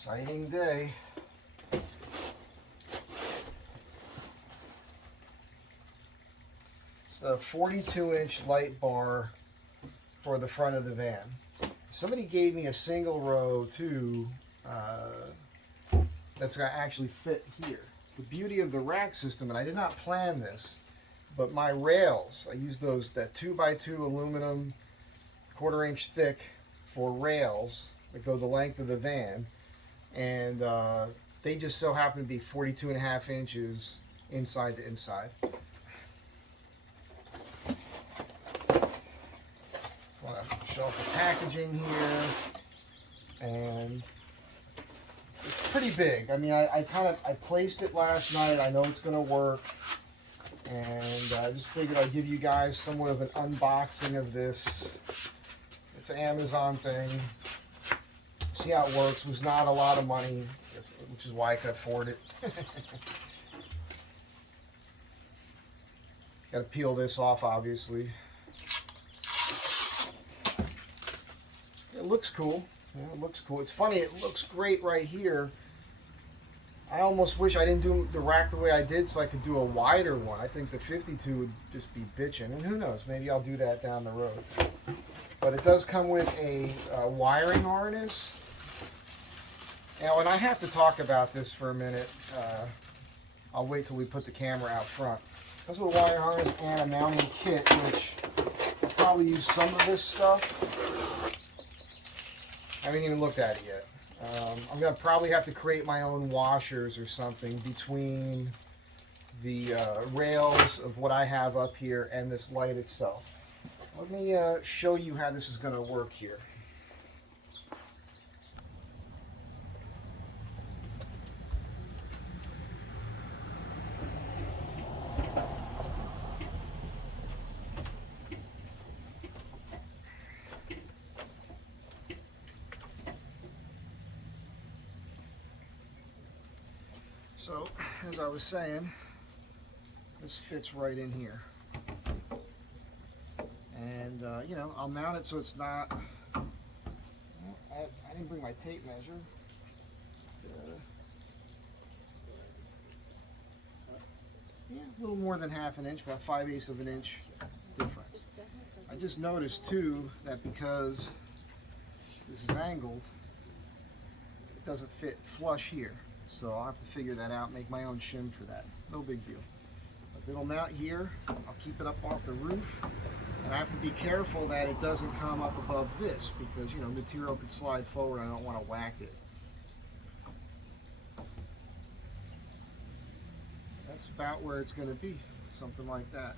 Exciting day. It's a 42-inch light bar for the front of the van. Somebody gave me a single row too that's going to actually fit here. The beauty of the rack system, and I did not plan this, but my rails, I use that 2x2 aluminum 1/4 inch thick for rails that go the length of the van, and they just so happen to be 42.5 inches inside to inside. Want to show off the packaging here, and it's pretty big. I mean, I placed it last night. I know it's going to work, and I just figured I'd give you guys somewhat of an unboxing of this. It's an Amazon thing. See how it works. It was not a lot of money, which is why I could afford it. Got to peel this off, obviously. It looks cool. Yeah, it looks cool. It's funny, it looks great right here. I almost wish I didn't do the rack the way I did so I could do a wider one. I think the 52 would just be bitching. And who knows, maybe I'll do that down the road. But it does come with a wiring harness. Now, and I have to talk about this for a minute. I'll wait till we put the camera out front. Comes with a wire harness and a mounting kit, which I'll probably use some of this stuff. I haven't even looked at it yet. I'm going to probably have to create my own washers or something between the rails of what I have up here and this light itself. Let me show you how this is going to work here. So, as I was saying, this fits right in here. And, you know, I'll mount it so it's not... I didn't bring my tape measure. Yeah, a little more than ½ inch, about 5/8 of an inch difference. I just noticed, too, that because this is angled, it doesn't fit flush here. So I'll have to figure that out, make my own shim for that. No big deal. But it'll mount here. I'll keep it up off the roof. And I have to be careful that it doesn't come up above this because, you know, material could slide forward. I don't want to whack it. That's about where it's going to be. Something like that.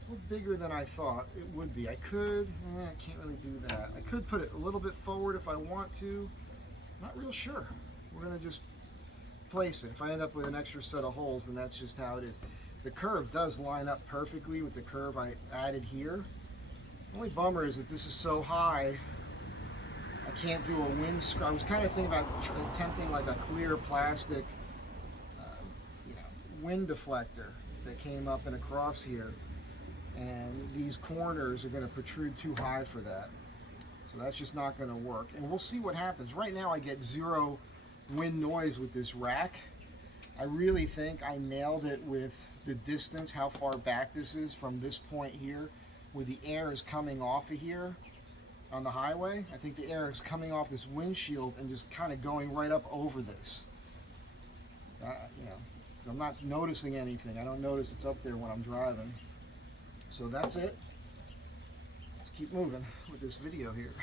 It's a little bigger than I thought it would be. I could, I can't really do that. I could put it a little bit forward if I want to. Not real sure. We're going to just place it. If I end up with an extra set of holes, then that's just how it is. The curve does line up perfectly with the curve I added here. The only bummer is that this is so high, I can't do a wind screen. I was kind of thinking about attempting like a clear plastic wind deflector that came up and across here. And these corners are going to protrude too high for that. So that's just not going to work. And we'll see what happens. Right now I get zero wind noise with this rack. I really think I nailed it with the distance, how far back this is from this point here, where the air is coming off of here on the highway. I think the air is coming off this windshield and just kind of going right up over this. You know, 'cause I'm not noticing anything. I don't notice it's up there when I'm driving. So that's it. Let's keep moving with this video here.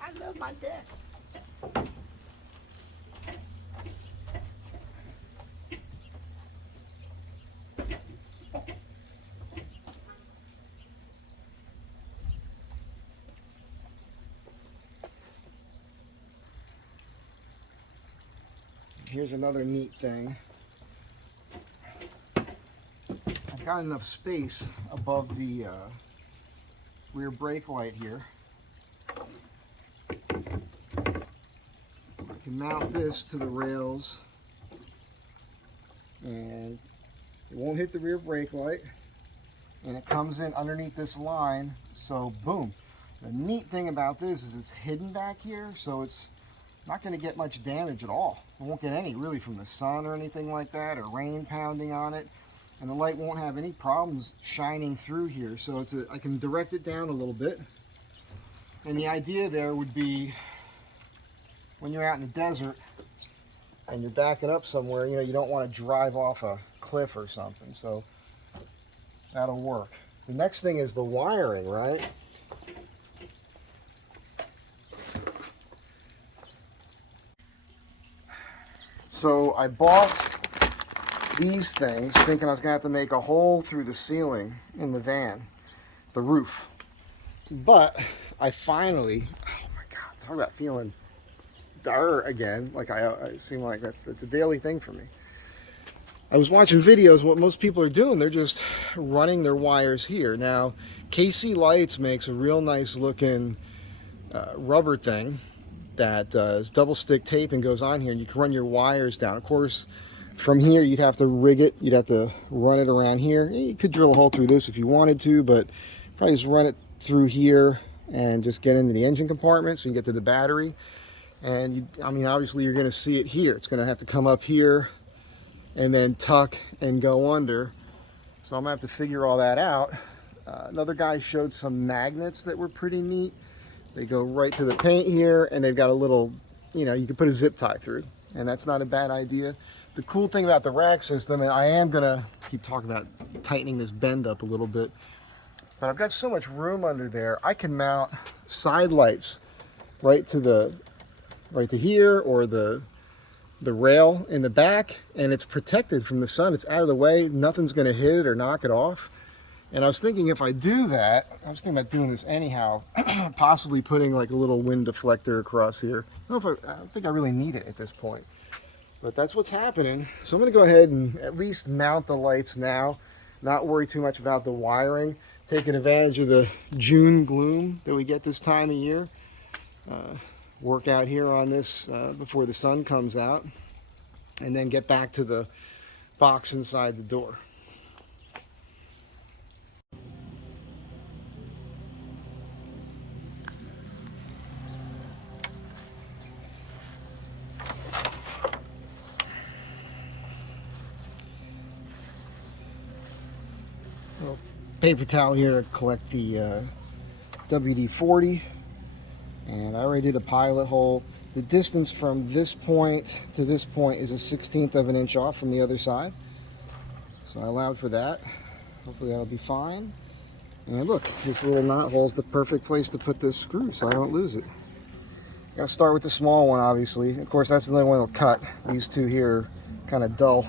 I love my deck. Here's another neat thing. I've got enough space above the rear brake light here. I can mount this to the rails and it won't hit the rear brake light, and it comes in underneath this line, so boom. The neat thing about this is it's hidden back here, so it's not going to get much damage at all. It won't get any really from the sun or anything like that, or rain pounding on it. And the light won't have any problems shining through here. So I can direct it down a little bit. And the idea there would be when you're out in the desert and you're backing up somewhere, you know, you don't want to drive off a cliff or something. So that'll work. The next thing is the wiring, right? So I bought these things thinking I was going to have to make a hole through the ceiling in the van, the roof. But I finally, oh my God, talk about feeling again. Like I seem like it's a daily thing for me. I was watching videos. What most people are doing, they're just running their wires here. Now, KC Lights makes a real nice looking rubber thing that is double stick tape and goes on here, and you can run your wires down. Of course, from here you'd have to rig it. You'd have to run it around here. You could drill a hole through this if you wanted to, but probably just run it through here and just get into the engine compartment so you can get to the battery. And I mean, obviously you're going to see it here. It's going to have to come up here and then tuck and go under. So I'm going to have to figure all that out. Another guy showed some magnets that were pretty neat. They go right to the paint here, and they've got a little, you know, you can put a zip tie through, and that's not a bad idea. The cool thing about the rack system, and I am gonna keep talking about tightening this bend up a little bit, but I've got so much room under there, I can mount side lights right to here, or the rail in the back, and it's protected from the sun. It's out of the way. Nothing's gonna hit it or knock it off. And I was thinking if I do that, I was thinking about doing this anyhow, possibly putting like a little wind deflector across here. I don't think I really need it at this point, but that's what's happening. So I'm going to go ahead and at least mount the lights now, not worry too much about the wiring, taking advantage of the June gloom that we get this time of year. Work out here on this before the sun comes out, and then get back to the box inside the door. Paper towel here to collect the WD-40, and I already did a pilot hole. The distance from this point to this point is a 1/16 of an inch off from the other side, so I allowed for that. Hopefully that'll be fine. And look, this little knot hole is the perfect place to put this screw so I don't lose it. Gotta start with the small one, obviously. Of course, that's the only one that'll cut. These two here are kind of dull.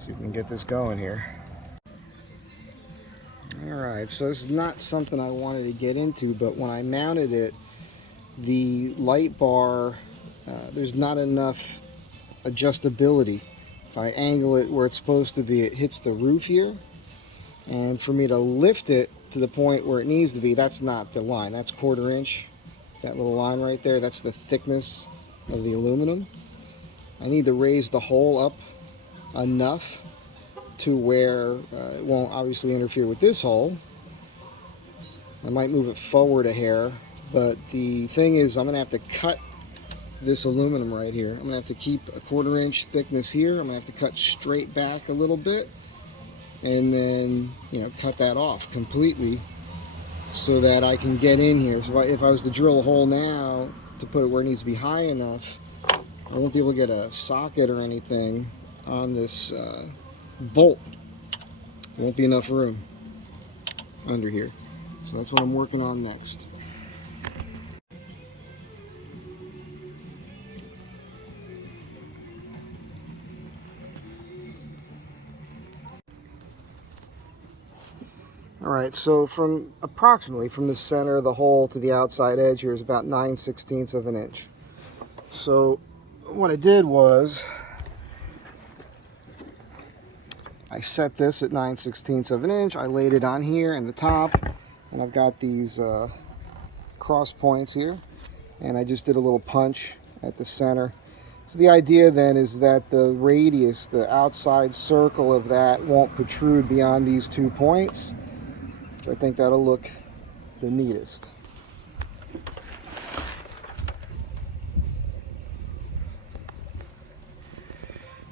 See if we can get this going here. Alright, so this is not something I wanted to get into, but when I mounted it, the light bar, there's not enough adjustability. If I angle it where it's supposed to be, it hits the roof here. And for me to lift it to the point where it needs to be, that's not the line. That's 1/4 inch. That little line right there, that's the thickness of the aluminum. I need to raise the hole up enough to where it won't obviously interfere with this hole. I might move it forward a hair, but the thing is I'm going to have to cut this aluminum right here. I'm going to have to keep a 1/4 inch thickness here. I'm going to have to cut straight back a little bit, and then, you know, cut that off completely so that I can get in here. So if I was to drill a hole now to put it where it needs to be high enough, I won't be able to get a socket or anything on this bolt. There won't be enough room under here. So that's what I'm working on next. Alright, so approximately from the center of the hole to the outside edge here is about 9/16 of an inch. So what I did was I set this at 9/16 of an inch. I laid it on here in the top, and I've got these cross points here, and I just did a little punch at the center So the idea then is that the radius, the outside circle of that, won't protrude beyond these 2 points. So I think that'll look the neatest.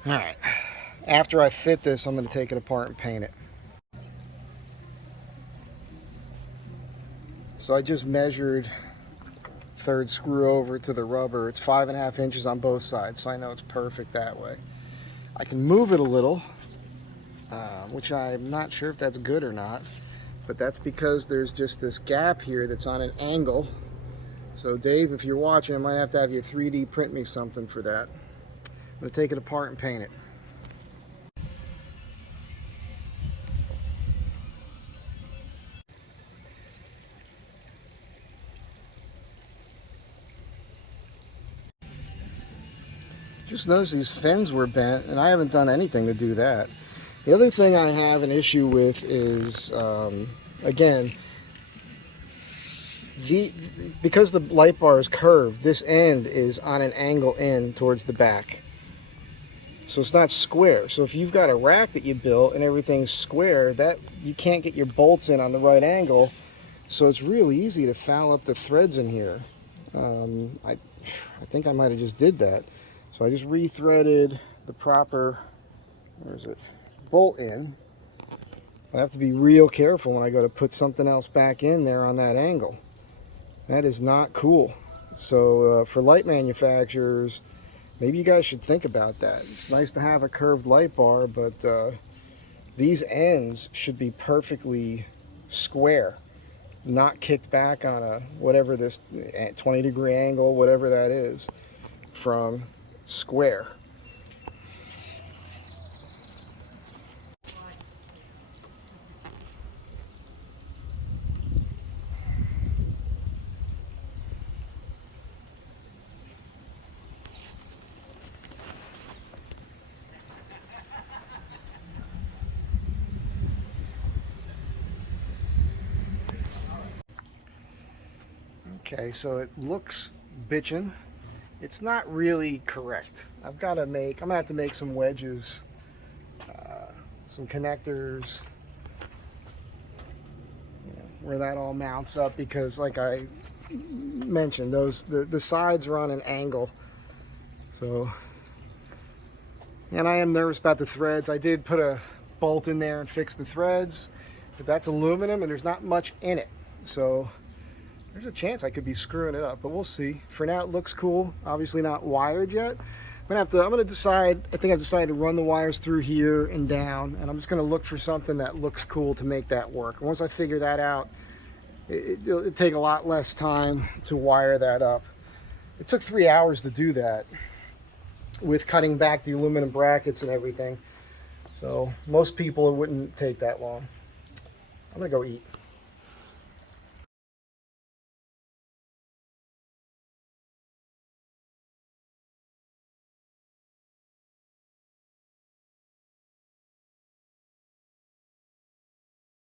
All right, after I fit this, I'm going to take it apart and paint it. So I just measured third screw over to the rubber. It's 5.5 inches on both sides, so I know it's perfect that way. I can move it a little, which I'm not sure if that's good or not, but that's because there's just this gap here that's on an angle. So Dave, if you're watching, I might have to have you 3D print me something for that. I'm going to take it apart and paint it. Just noticed these fins were bent, and I haven't done anything to do that. The other thing I have an issue with is, again, because the light bar is curved, this end is on an angle in towards the back. So it's not square. So if you've got a rack that you built and everything's square, that you can't get your bolts in on the right angle. So it's really easy to foul up the threads in here. I think I might have just did that. So I just rethreaded the proper, where is it, bolt in. I have to be real careful when I go to put something else back in there on that angle. That is not cool. So for light manufacturers, maybe you guys should think about that. It's nice to have a curved light bar, but these ends should be perfectly square, not kicked back on a whatever this 20-degree angle, whatever that is, from square. Okay, so it looks bitchin'. It's not really correct. I'm gonna have to make some wedges, some connectors, where that all mounts up, because like I mentioned, the sides are on an angle. So, and I am nervous about the threads. I did put a bolt in there and fix the threads, but that's aluminum and there's not much in it. So there's a chance I could be screwing it up, but we'll see. For now, it looks cool. Obviously not wired yet. I'm gonna decide, I think I've decided to run the wires through here and down, and I'm just gonna look for something that looks cool to make that work. Once I figure that out, it'll take a lot less time to wire that up. It took 3 hours to do that with cutting back the aluminum brackets and everything. So most people, it wouldn't take that long. I'm gonna go eat.